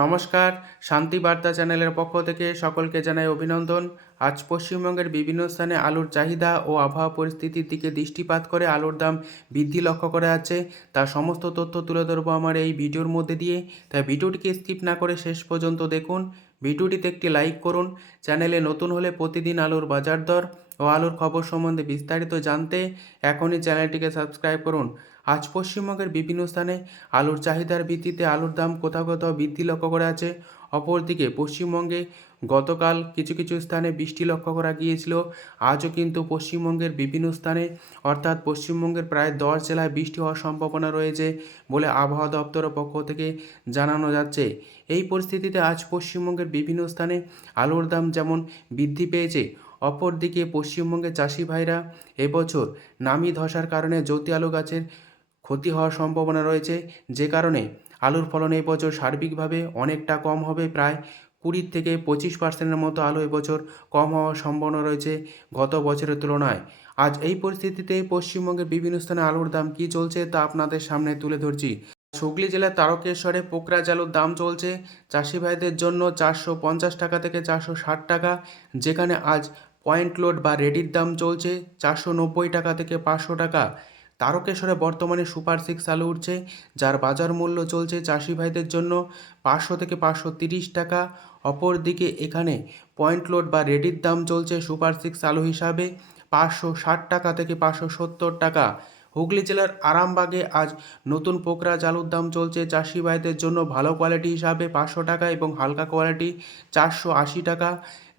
নমস্কার, শান্তি বার্তা চ্যানেলের পক্ষ থেকে সকলকে জানাই অভিনন্দন। আজ পশ্চিমবঙ্গের বিভিন্ন স্থানে আলুর চাহিদা ও আবহাওয়া পরিস্থিতির দিকে দৃষ্টিপাত করে আলুর দাম বৃদ্ধি লক্ষ্য করা যাচ্ছে। তার সমস্ত তথ্য তুলে ধরবো আমার এই ভিডিওর মধ্যে দিয়ে। তাই ভিডিওটিকে স্কিপ না করে শেষ পর্যন্ত দেখুন। ভিডিওটিতে একটি লাইক করুন। চ্যানেলে নতুন হলে প্রতিদিন আলুর বাজার দর ও আলুর খবর সম্বন্ধে বিস্তারিত জানতে এখনই চ্যানেলটিকে সাবস্ক্রাইব করুন। আজ পশ্চিমবঙ্গের বিভিন্ন স্থানে আলুর চাহিদার ভিত্তিতে আলুর দাম কোথাও কোথাও বৃদ্ধি লক্ষ্য করা আছে অপরদিকে পশ্চিমবঙ্গে গতকাল কিছু কিছু স্থানে বৃষ্টি লক্ষ্য করা গিয়েছিল। আজও কিন্তু পশ্চিমবঙ্গের বিভিন্ন স্থানে, অর্থাৎ পশ্চিমবঙ্গের প্রায় দশ জেলায় বৃষ্টি হওয়ার সম্ভাবনা রয়েছে বলে আবহাওয়া দপ্তরের পক্ষ থেকে জানানো যাচ্ছে। এই পরিস্থিতিতে আজ পশ্চিমবঙ্গের বিভিন্ন স্থানে আলুর দাম যেমন বৃদ্ধি পেয়েছে অপরদিকে পশ্চিমবঙ্গের চাষি ভাইরা এবছর নামি ধসার কারণে জ্যোতি আলু গাছের ক্ষতি হওয়ার সম্ভাবনা রয়েছে। যে কারণে আলুর ফলন এই বছর সার্বিকভাবে অনেকটা কম হবে। প্রায় কুড়ি থেকে পঁচিশ পার্সেন্টের মতো আলু এবছর কম হওয়ার সম্ভাবনা রয়েছে গত বছরের তুলনায়। আজ এই পরিস্থিতিতে পশ্চিমবঙ্গের বিভিন্ন স্থানে আলুর দাম কী চলছে তা আপনাদের সামনে তুলে ধরছি। হুগলি জেলার তারকেশ্বরে পোকরাজ আলুর দাম চলছে। চাষি ভাইদের জন্য চারশো পঞ্চাশ টাকা থেকে চারশো ষাট টাকা, যেখানে আজ পয়েন্ট লোড বা রেডির দাম চলছে চারশো নব্বই টাকা থেকে পাঁচশো টাকা। তারকেশ্বরে বর্তমানে সুপার সিক্স আলু উঠছে, যার বাজার মূল্য চলছে চাষি ভাইদের জন্য পাঁচশো থেকে পাঁচশো তিরিশ টাকা। অপরদিকে এখানে পয়েন্ট লোড বা রেডির দাম চলছে সুপার সিক্স আলু হিসাবে পাঁচশো ষাট টাকা থেকে পাঁচশো সত্তর টাকা। হুগলি জেলার আরামবাগে আজ নতুন পোকরা আলুর দাম চলছে চাষি ভাইদের জন্য ভালো কোয়ালিটি হিসাবে পাঁচশো টাকা এবং হালকা কোয়ালিটি চারশো আশি টাকা।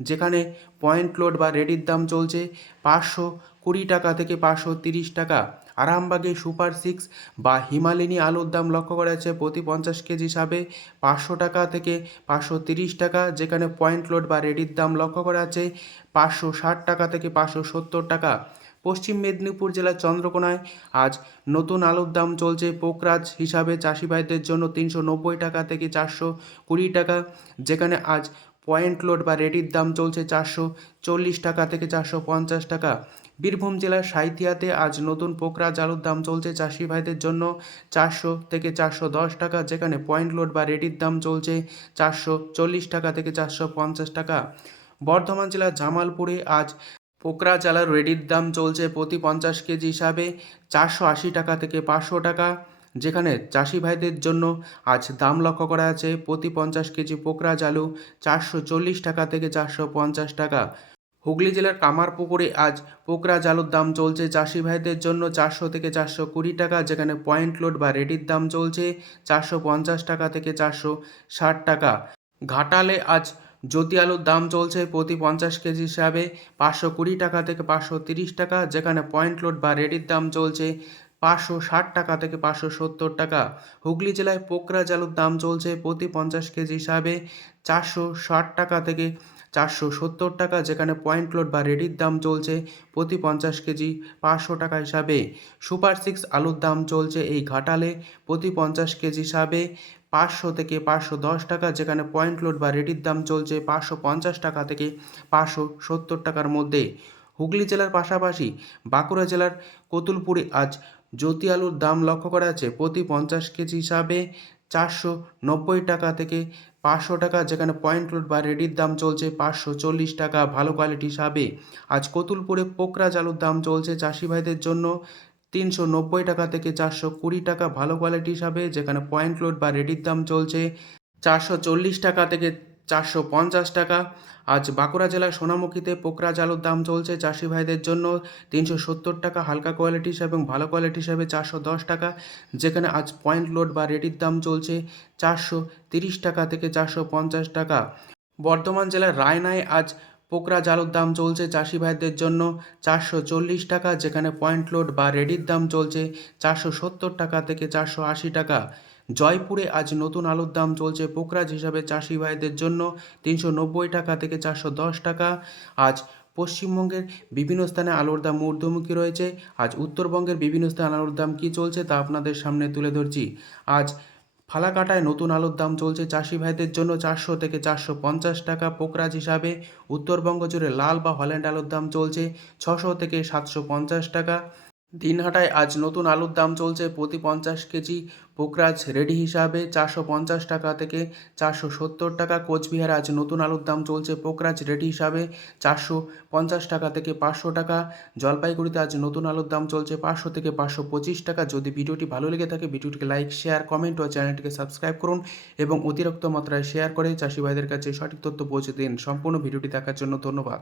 যেখানে পয়েন্ট লোড বা রেডির দাম চলছে পাঁচশো কুড়ি টাকা থেকে পাঁচশো তিরিশ টাকা। আরামবাগে সুপার সিক্স বা হিমালিনী আলুর দাম লক্ষ্য করা যাচ্ছে প্রতি পঞ্চাশ কেজি হিসাবে পাঁচশো টাকা থেকে পাঁচশো তিরিশ টাকা। যেখানে পয়েন্ট লোড বা রেডির দাম লক্ষ্য করা যাচ্ছে পাঁচশো ষাট টাকা থেকে পাঁচশো সত্তর টাকা। পশ্চিম মেদিনীপুর জেলার চন্দ্রকোনায়। আজ নতুন আলুর দাম চলছে পোকরাজ হিসাবে। চাষি ভাইদের জন্য তিনশো নব্বই টাকা থেকে চারশো কুড়ি টাকা, যেখানে আজ পয়েন্ট লোড বা রেডির দাম চলছে চারশো চল্লিশ টাকা থেকে চারশো পঞ্চাশ টাকা। বীরভূম জেলার সাঁইথিয়াতে আজ নতুন পোকরাজ আলুর দাম চলছে চাষি ভাইদের জন্য চারশো থেকে চারশো দশ টাকা, যেখানে পয়েন্ট লোড বা রেডির দাম চলছে চারশো চল্লিশ টাকা থেকে চারশো পঞ্চাশ টাকা। বর্ধমান জেলার জামালপুরে আজ পোকরা চালার রেডির দাম চলছে প্রতি পঞ্চাশ কেজি হিসাবে চারশো আশি টাকা থেকে পাঁচশো টাকা, যেখানে চাষি ভাইদের জন্য আজ দাম লক্ষ্য করা আছে প্রতি পঞ্চাশ কেজি পোকরা আলু চারশো চল্লিশ টাকা থেকে চারশো পঞ্চাশ টাকা। হুগলি জেলার কামারপুকুরে আজ পোকরা আলুর দাম চলছে চাষি ভাইদের জন্য চারশো থেকে চারশো কুড়ি টাকা, যেখানে পয়েন্ট লোড বা রেডির দাম চলছে চারশো পঞ্চাশ টাকা থেকে চারশো ষাট টাকা। ঘাটালে আজ জ্যোতি আলুর দাম চলছে প্রতি পঞ্চাশ কেজি হিসাবে পাঁচশো কুড়ি টাকা থেকে পাঁচশো তিরিশ টাকা, যেখানে পয়েন্ট লোড বা রেডির দাম চলছে পাঁচশো ষাট টাকা থেকে পাঁচশো সত্তর টাকা। হুগলি জেলায় পোকরা আলুর দাম চলছে প্রতি পঞ্চাশ কেজি হিসাবে চারশো ষাট টাকা থেকে চারশো সত্তর টাকা, যেখানে পয়েন্ট লোড বা রেডির দাম চলছে প্রতি পঞ্চাশ কেজি পাঁচশো টাকা হিসাবে। সুপার সিক্স আলুর দাম চলছে এই ঘাটালে প্রতি পঞ্চাশ কেজি হিসাবে পাঁচশো থেকে পাঁচশো দশ টাকা, যেখানে পয়েন্ট লোড বা রেডির দাম চলছে পাঁচশো পঞ্চাশ টাকা থেকে পাঁচশো সত্তর টাকার মধ্যে। হুগলি জেলার পাশাপাশি বাঁকুড়া জেলার কতুলপুরে আজ জ্যোতি আলুর দাম লক্ষ্য করা আছে প্রতি পঞ্চাশ কেজি হিসাবে চারশো নব্বই টাকা থেকে পাঁচশো টাকা, যেখানে পয়েন্ট লোড বা রেডির দাম চলছে পাঁচশো চল্লিশ টাকা, ভালো কোয়ালিটি হিসাবে। আজ কতুলপুরে পোকরাজ আলুর দাম চলছে চাষি ভাইদের জন্য তিনশো নব্বই টাকা থেকে চারশো কুড়ি টাকা ভালো কোয়ালিটি হিসাবে, যেখানে পয়েন্ট লোড বা রেডির দাম চলছে চারশো চল্লিশ টাকা থেকে চারশো পঞ্চাশ টাকা। আজ বাঁকুড়া জেলার সোনামুখীতে পোকরা জালুর দাম চলছে চাষি ভাইদের জন্য তিনশো সত্তর টাকা হালকা কোয়ালিটি হিসাবে এবং ভালো কোয়ালিটি হিসাবে চারশো দশ টাকা, যেখানে আজ পয়েন্ট লোড বা রেডির দাম চলছে চারশো তিরিশ টাকা থেকে চারশো পঞ্চাশ টাকা। বর্ধমান জেলার রায়নায় আজ পোকরা জালুর দাম চলছে চাষি ভাইদের জন্য চারশো চল্লিশ টাকা, যেখানে পয়েন্ট লোড বা রেডির দাম চলছে চারশো সত্তর টাকা থেকে চারশো আশি টাকা। জয়পুরে আজ নতুন আলুর দাম চলছে পোকরাজ হিসাবে চাষি ভাইদের জন্য তিনশো নব্বই টাকা থেকে চারশো দশ টাকা। আজ পশ্চিমবঙ্গের বিভিন্ন স্থানে আলুর দাম ঊর্ধ্বমুখী রয়েছে। আজ উত্তরবঙ্গের বিভিন্ন স্থানে আলুর দাম কী চলছে তা আপনাদের সামনে তুলে ধরছি। আজ ফালাকাটায় নতুন আলুর দাম চলছে চাষি ভাইদের জন্য চারশো থেকে চারশো পঞ্চাশ টাকা পোকরাজ হিসাবে। উত্তরবঙ্গ জুড়ে লাল বা হল্যান্ড আলুর দাম চলছে ছশো থেকে সাতশো পঞ্চাশ টাকা। দিনহাটায় আজ নতুন আলুর দাম চলছে প্রতি পঞ্চাশ কেজি। পোকরাজ রেডি হিসাবে চারশো পঞ্চাশ টাকা থেকে চারশো সত্তর টাকা। কোচবিহারে আজ নতুন আলুর দাম চলছে পোকরাজ রেডি হিসাবে চারশো পঞ্চাশ টাকা থেকে পাঁচশো টাকা। জলপাইগুড়িতে আজ নতুন আলুর দাম চলছে পাঁচশো থেকে পাঁচশো পঁচিশ টাকা। যদি ভিডিওটি ভালো লেগে থাকে, ভিডিওটিকে লাইক, শেয়ার, কমেন্ট ও চ্যানেলটিকে সাবস্ক্রাইব করুন এবং অতিরিক্ত মাত্রায় শেয়ার করে চাষি ভাইদের কাছে সঠিক তথ্য পৌঁছে দিন। সম্পূর্ণ ভিডিওটি দেখার জন্য ধন্যবাদ।